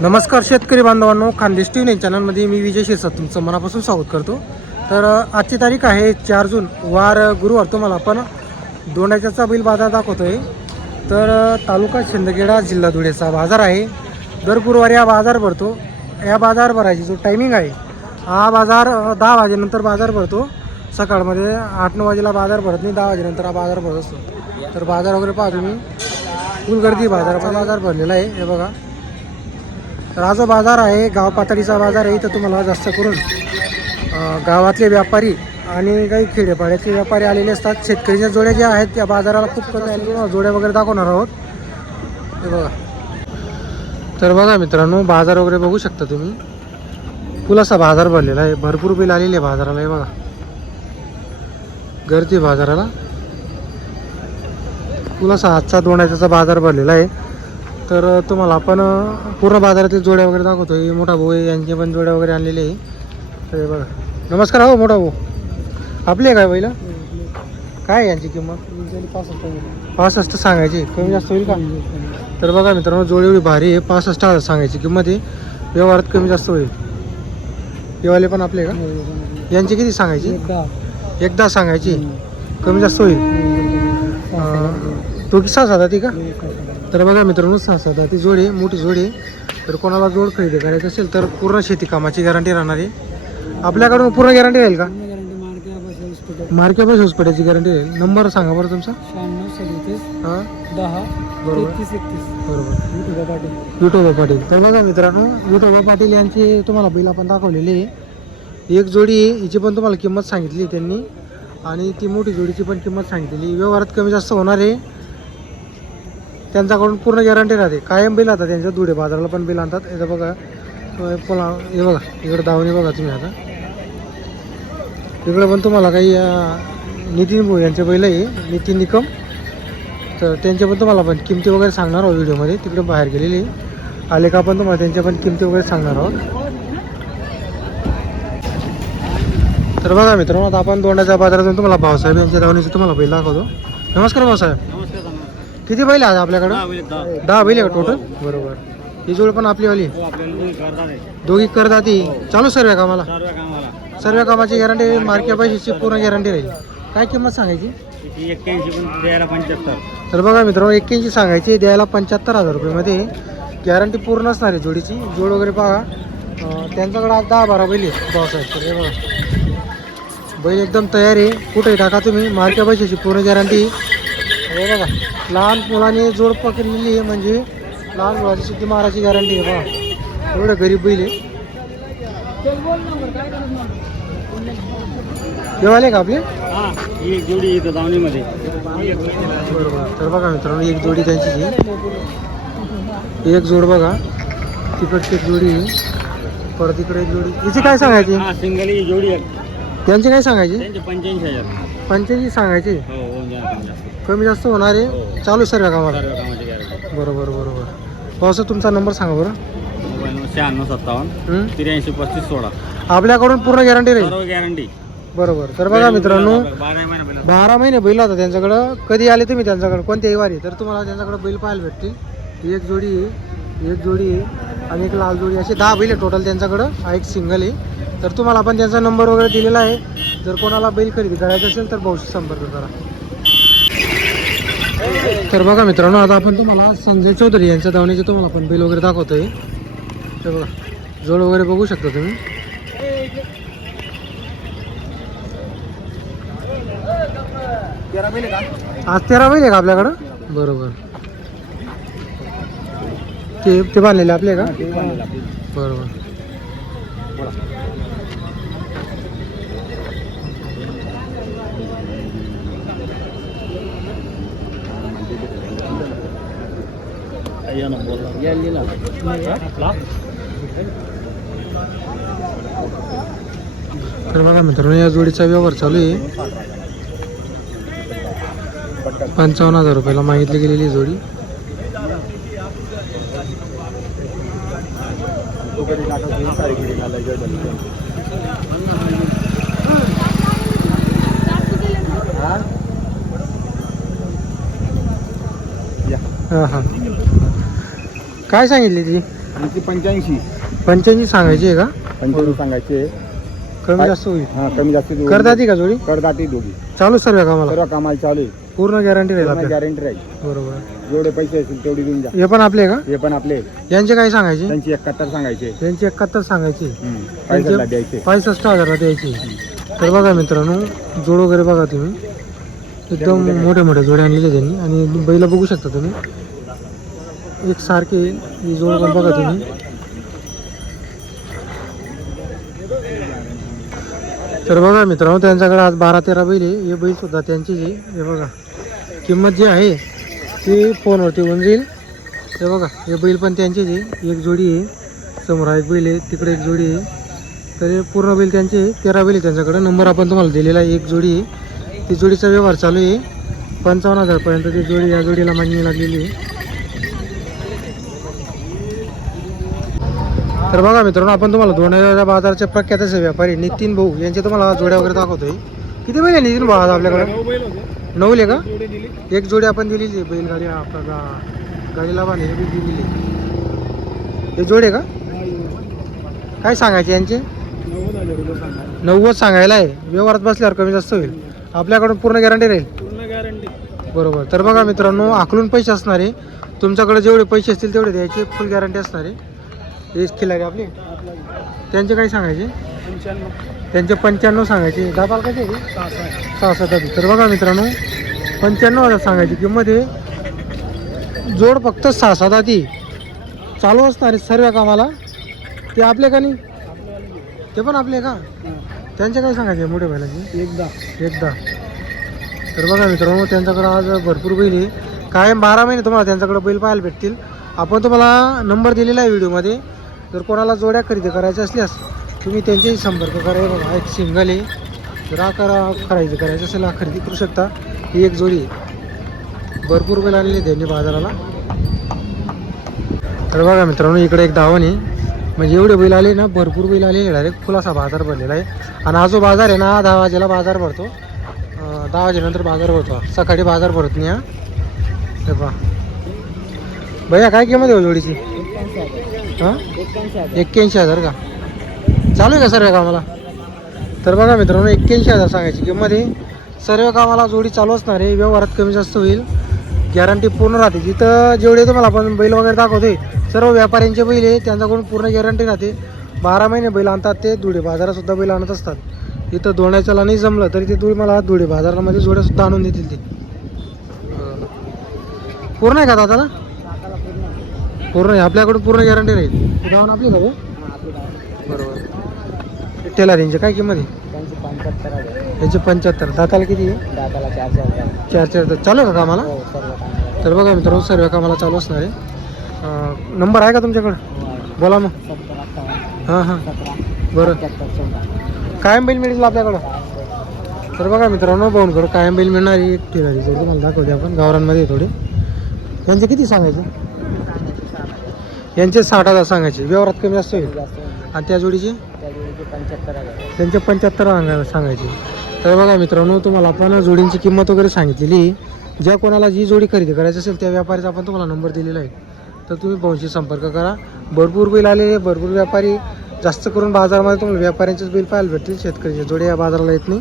नमस्कार शेतकरी बांधवांनो, खानदेश टी व्ही चॅनलमध्ये मी विजय शिरसाट तुमचं मनापासून स्वागत करतो. तर आजची तारीख आहे 4 जून वार गुरुवार. तुम्हाला आपण दोंडाच्याचा बैल बाजार दाखवतोय. तर तालुका शिंदखेडा जिल्हा धुळेचा बाजार आहे. दर गुरुवारी हा बाजार भरतो. या बाजार भरायची जो टायमिंग आहे, हा बाजार 10 वाजेनंतर बाजार भरतो. सकाळमध्ये 8-9 वाजेला बाजार भरत नाही, 10 वाजेनंतर हा बाजार भरत असतो. तर बाजार वगैरे पहा तुम्ही, फुल गर्दी बाजार भरलेला आहे. हे बघा, तर हा जो बाजार आहे गाव पातळीचा बाजार आहे. इथं तुम्हाला जास्त करून गावातले व्यापारी आणि काही खेडेपाड्यातले व्यापारी आलेले असतात. शेतकऱ्याच्या जोड्या ज्या आहेत त्या बाजाराला खूप कमी आलेल्या जोड्या वगैरे दाखवणार आहोत. हे बघा, तर बघा मित्रांनो, बाजार वगैरे बघू शकता तुम्ही. फुल असा बाजार भरलेला आहे, भरपूर बिल आलेले बाजाराला. हे बघा, गर्दी बाजाराला फुल असा आजचा दोंडाच्याचा बाजार भरलेला आहे. तर तुम्हाला आपण पूर्ण बाजारातील जोड्या वगैरे दाखवतोय. मोठा भाऊ आहे, यांचे पण जोड्या वगैरे आणलेले आहे. तर बघा, नमस्कार हो मोठा भाऊ, आपली आहे काय पहिलं? काय आहे यांची किंमत? 65 सांगायची, कमी जास्त होईल का? तर बघा मित्रांनो, जोडी एवढी भारी आहे, 65,000 सांगायची किंमत आहे. व्यवहारात कमी जास्त होईल. येवाले पण आपले का? यांची किती सांगायची? एकदा सांगायची, कमी जास्त होईल. तो की 6 ती का? तर बघा मित्रांनो, 6 ती जोडी, मोठी जोडी. तर कोणाला जोड खरेदी करायची असेल तर पूर्ण शेती कामाची गॅरंटी राहणार आहे. आपल्याकडून पूर्ण गॅरंटी राहील का? मार्के बस हॉस्पिटलची गॅरंटी राहील. नंबर सांगा बरं तुमचा. 96 विठोबा पाटील. तर बघा मित्रांनो, विठोबा पाटील यांची तुम्हाला बैल आपण दाखवलेली आहे. एक जोडी हिची पण तुम्हाला किंमत सांगितली त्यांनी, आणि ती मोठी जोडीची पण किंमत सांगितलेली. व्यवहारात कमी जास्त होणार आहे. त्यांच्याकडून पूर्ण गॅरंटी राहते. कायम बिल आता त्यांच्या धुळे बाजाराला पण बिल आणतात. इथं बघा, पुन्हा हे बघा, इकडं दावणी बघा तुम्ही. आता इकडं पण तुम्हाला काही नितीन भाऊ यांचे बैल आहे, नितीन निकम. तर त्यांचे पण तुम्हाला पण किमती वगैरे सांगणार आहोत व्हिडिओमध्ये. तिकडे बाहेर गेलेली आले का पण तुम्हाला त्यांच्या पण किमती वगैरे सांगणार आहोत. तर बघा मित्रांनो, आता आपण दोंडाच्या बाजारातून तुम्हाला भाऊसाहेब यांच्या दावणीचे तुम्हाला बैल दाखवतो. नमस्कार भाऊसाहेब, किती बैल आहे आपल्याकडं? 10 बैल आहे टोटल. बरोबर. ही जोड पण आपलीवाली? दोघी करदाती. चालू सर्व कामाला? सर्व कामाची गॅरंटी, मार्के पैशाची पूर्ण गॅरंटी राहील. काय किंमत सांगायची? 75. तर बघा मित्रांनो, 81 सांगायची, द्यायला 75,000 रुपयेमध्ये गॅरंटी पूर्ण असणार आहे जोडीची. जोड वगैरे पहा, त्यांच्याकडे आज 10-12 बैल आहेत भाऊसाहेब. तर हे बघा, बैल एकदम तयार आहे. कुठेही टाका तुम्ही, मार्के पैशाची पूर्ण गॅरंटी. हे बघा, लहान मुलाने जोड पकडलेली आहे, म्हणजे लहान मुलाची सुद्धी माराची गॅरंटी आहे. बघा, एवढं गरीब बैल आहे. जेवायला का आपले? एक जोडी इथं दावणीमध्ये. बरोबर. तर बघा मित्रांनो, एक जोडी त्यांची, एक जोड बघा, तिकडची एक जोडी, परत इकडे एक जोडी. हिची काय सांगायची? सिंगल ही जोडी आहे. त्यांची काय सांगायची? 85,000. 85 सांगायची, कमी जास्त होणार आहे. चालू सर्व कामाला. बरोबर बरोबर. पावसा तुमचा नंबर सांगा बरं. 9657 83 आपल्याकडून पूर्ण गॅरंटी राहील. गॅरंटी. बरोबर. तर बघा मित्रांनो, 12 महिने बैल होता त्यांच्याकडं. कधी आले तुम्ही त्यांच्याकडे कोणत्याही वारी, तर तुम्हाला त्यांच्याकडे बैल पाहायला भेटतील. एक जोडी आहे, एक जोडी आहे, आणि एक लाल जोडी, असे 10 बैल आहे टोटल त्यांच्याकडं. हा एक सिंगल आहे. तर तुम्हाला आपण त्यांचा नंबर वगैरे दिलेला आहे. जर कोणाला बैल खरेदी करायचं असेल तर भाऊशी संपर्क करा. तर बघा मित्रांनो, आता आपण तुम्हाला संजय चौधरी यांच्या धावणीचे तुम्हाला आपण बैल वगैरे दाखवतोय. तर बघा, जोड वगैरे बघू शकता तुम्ही. आज 13 बैल आहे का आपल्याकडं? बरोबर. ते बांधलेले आपले का? बरोबर. तर बघा मित्रांनो, या जोडीचा व्यवहार चालू आहे. 55,000 रुपयाला मागितली गेलेली जोडी. हां हां, काय सांगितली ती? यांची 85. 85 सांगायची आहे का? 85 सांगायचे. कमी जास्त होईल. हा कमी जास्त करदाती का जोडी? करदाती दोघी. चालू सर्व कामाला? सर्व कामाला चालू आहे. पूर्ण गॅरंटी राहील आपल्या? गॅरंटी राहील. बरोबर. जेवढे पैसे असतील तेवढे देऊन जा. हे पण आपले का? हे पण आपले. यांचे काय सांगायचे? त्यांची 71 सांगायचे. यांची 71 सांगायची. पैशाला द्यायचे. 65,000 द्यायची. तर बघा मित्रांनो, जोड वगैरे बघा तुम्ही, एकदम मोठे मोठे जोडे आणलेले त्यांनी. आणि बैल बघू शकता तुम्ही, एक सारखे ही जोड पण बघा तुम्ही. तर बघा मित्रांनो, त्यांच्याकडे आज 12-13 बैल आहे. हे बैल सुद्धा त्यांचीच आहे. हे बघा, किंमत जी आहे ती फोनवरती होऊन जाईल. हे बघा, हे बैल पण त्यांचेच आहे. एक जोडी आहे, समोर एक बैल आहे, तिकडे एक जोडी आहे. तर हे पूर्ण बैल त्यांचे 13 बैल आहे त्यांच्याकडे. नंबर आपण तुम्हाला दिलेला आहे. एक जोडी आहे, ती जोडीचा व्यवहार चालू आहे. 55,000 ती जोडी, या जोडीला मागणी लागलेली आहे. तर बघा मित्रांनो, आपण तुम्हाला दोंडाच्या बाजाराचे प्रख्यात असे व्यापारी नितीन भाऊ यांचे तुम्हाला जोड्या वगैरे दाखवतोय. किती बैल आहे नितीन भाऊ आज आपल्याकडे? 9 आहे का? एक जोडी आपण दिलेली आहे बैलगाडी आपल्याला गाडीला बांधली दिलेली आहे. हे जोडे का? काय सांगायचे यांचे? 90 सांगायला आहे. व्यवहारात बसल्यावर कमी जास्त होईल. आपल्याकडून पूर्ण गॅरंटी राहील? पूर्ण गॅरंटी. बरोबर. तर बघा मित्रांनो, आखलून पैसे असणार आहे. तुमच्याकडे जेवढे पैसे असतील तेवढे द्यायचे, फुल गॅरंटी असणार आहे. हे खिलारी आपले, त्यांचे काय सांगायचे? 95. त्यांचे 95 सांगायचे. दाबाल कसे आहे? 6-7. तर बघा मित्रांनो, 95,000 सांगायची किंमत आहे. जोड फक्त 6-7 चालू असणार आहे सर्व कामाला. ते आपले का नाही? ते पण आपले का? त्यांचे काय सांगायचे मोठे बैलांचे? एकदा. तर बघा मित्रांनो, त्यांच्याकडे आज भरपूर बैल आहे. कायम 12 महिने तुम्हाला त्यांच्याकडे बैल पाहायला भेटतील. आपण तुम्हाला नंबर दिलेला आहे व्हिडिओमध्ये. जर कोणाला जोड्या खरेदी करायच्या असल्यास तुम्ही त्यांच्याशी संपर्क करा. बघा, एक सिंगल आहे. जर खरेदी करायचं असेल खरेदी करू शकता. ही एक जोडी आहे. भरपूर बैल आणले त्यांनी बाजाराला. तर बघा मित्रांनो, इकडे एक धावण आहे. म्हणजे एवढे बैल आले ना, भरपूर बैल आलेले डायरेक्ट फुल असा बाजार भरलेला आहे. आणि हा जो बाजार आहे ना, 10 वाजेला बाजार भरतो. 10 वाजेनंतर बाजार भरतो. सकाळी बाजार भरत नाही. हे पहा भैया, काय किंमत आहे जोडीची? 81,000 का? चालू आहे का सर्व कामाला? तर बघा मित्रांनो, 81,000 सांगायची किंमत आहे. सर्व कामाला जोडी चालू असणार आहे. व्यवहारात कमी जास्त होईल. गॅरंटी पूर्ण राहते. जिथं जेवढे तुम्हाला आपण बैल वगैरे दाखवतोय सर्व व्यापाऱ्यांचे बैल आहे. त्यांच्याकडून पूर्ण गॅरंटी राहते. 12 महिने बैल आणतात ते. धुळे बाजारातसुद्धा बैल आणत असतात. इथं दोंडाच्याला नाही जमलं तरी ते तुम्हाला धुळे बाजारामध्ये जोड्यासुद्धा आणून देतील. ते पूर्ण आहे का दादाला? पूर्ण आहे. आपल्याकडून पूर्ण गॅरंटी राहील. गावून आपली का? बरोबर. टेलरिंगचे काय किंमत आहे? त्यांचे 75. दाताला किती आहे? 4 चालू आहे का कामाला? तर बघा मित्रांनो, सर्व कामाला चालू असणार आहे. नंबर आहे का तुमच्याकडं? बोला मग. हां बरं. कायम बैल मिळेल आपल्याकडं? तर बघा मित्रांनो, भाऊंकडं कायम बैल मिळणारी एक टेलरी जोडी तुम्हाला दाखवते आपण. गावरांमध्ये थोडे. यांचे किती सांगायचे? यांचे 60,000 सांगायचे. व्यवहारात कमी जास्त होईल. आणि त्या जोडीचे? त्यांचे 75 सांगायचे. तर बघा मित्रांनो, तुम्हाला आपण जोडींची किंमत वगैरे सांगितलेली. ज्या कोणाला जी जोडी खरेदी करायची असेल त्या व्यापारीचा आपण तुम्हाला नंबर दिलेला आहे. तर तुम्ही भाऊंशी संपर्क करा. भरपूर बैल आलेले, भरपूर व्यापारी. जास्त करून बाजारामध्ये तुम्हाला व्यापाऱ्यांचेच बैल पाहायला भेटतील. शेतकऱ्याचे जोडे या बाजाराला येत नाही.